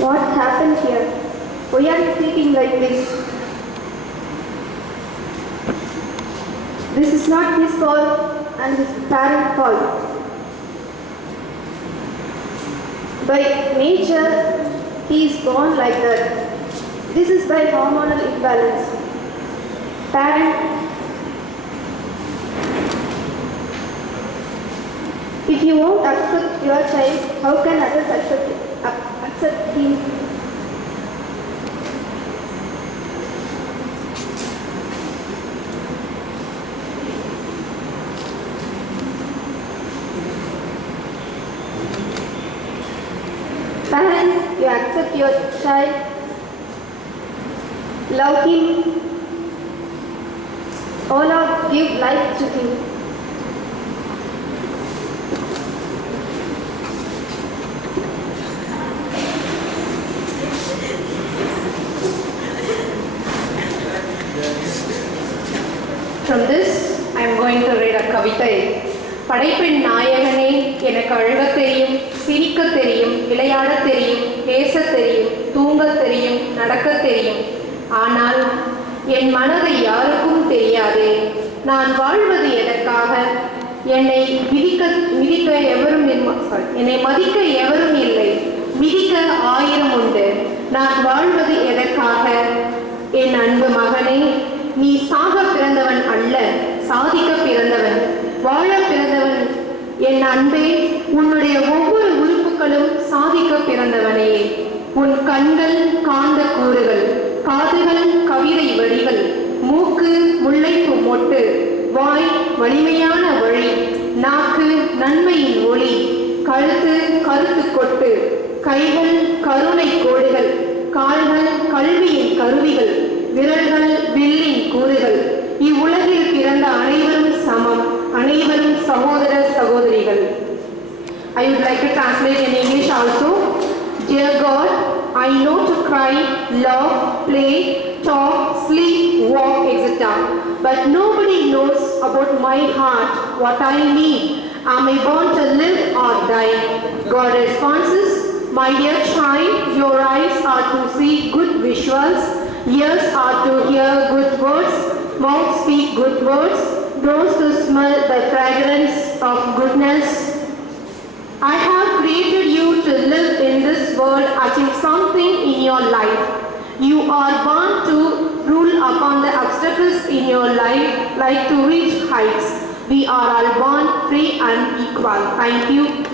What happened here? Why are you sleeping like this? This is not his fault and his parents' fault. By nature, he is born like that. This is by hormonal imbalance. Parent, if you won't accept your child, how can others accept him? Parents, you accept your child, love him, all of give life to him. From this, I am going to read a கவிதை. படைப்பின் நாயகனே, எனக்கு அழுகத் தெரியும், சிரிக்கத் தெரியும், விளையாடத் தெரியும், பேசத் தெரியும், தூங்கத் தெரியும், நடக்கத் தெரியும். ஆனால் என் மனதை யாருக்கும் தெரியாது. நான் வாழ்வது எதற்காக? என்னை மிதிக்க எவரும் இல்லை. மிதிக்க 1000 உண்டு. நான் வாழ்வது எதற்காக? என் அன்பு மகனே, நீ சாக பிறந்தவன் அல்ல, சாதிக்க பிறந்தவன், வாழ பிறந்தவன். என் அன்பே, உன்னுடைய ஒவ்வொரு உறுப்புகளும் சாதிக்க பிறந்தவனே. உன் கண்கள் காந்த கூறுகள், காதுகள் கவிதை வரிகள், மூக்கு முல்லைப்பூ மொட்டு, வாய் வலிமையான வழி, நாக்கு நன்மையின் ஒளி, கழுத்து கருத்து கொட்டு, கைகள் கருணை கோடுகள், கால்கள் கல்வியின் கருவிகள், விரல்கள் வில்லின் கூறுகள். இவ்வுலகில் பிறந்த அனைவரும் சமம், அனைவரும் சகோதர சகோதரிகள். I would like to translate in English also. Dear God, I know to cry, love, play, talk, sleep, walk, etc. But nobody knows about my heart, what I need. Am I born to live or die? God responses, my dear child, your eyes are to see good visuals, ears are to hear good words, mouth speak good words, nose to smell the fragrance of goodness. I have created you to live in this world, achieve something in your life. You are born to rule upon the obstacles in your life, like to reach heights. We are all born free and equal. Thank you.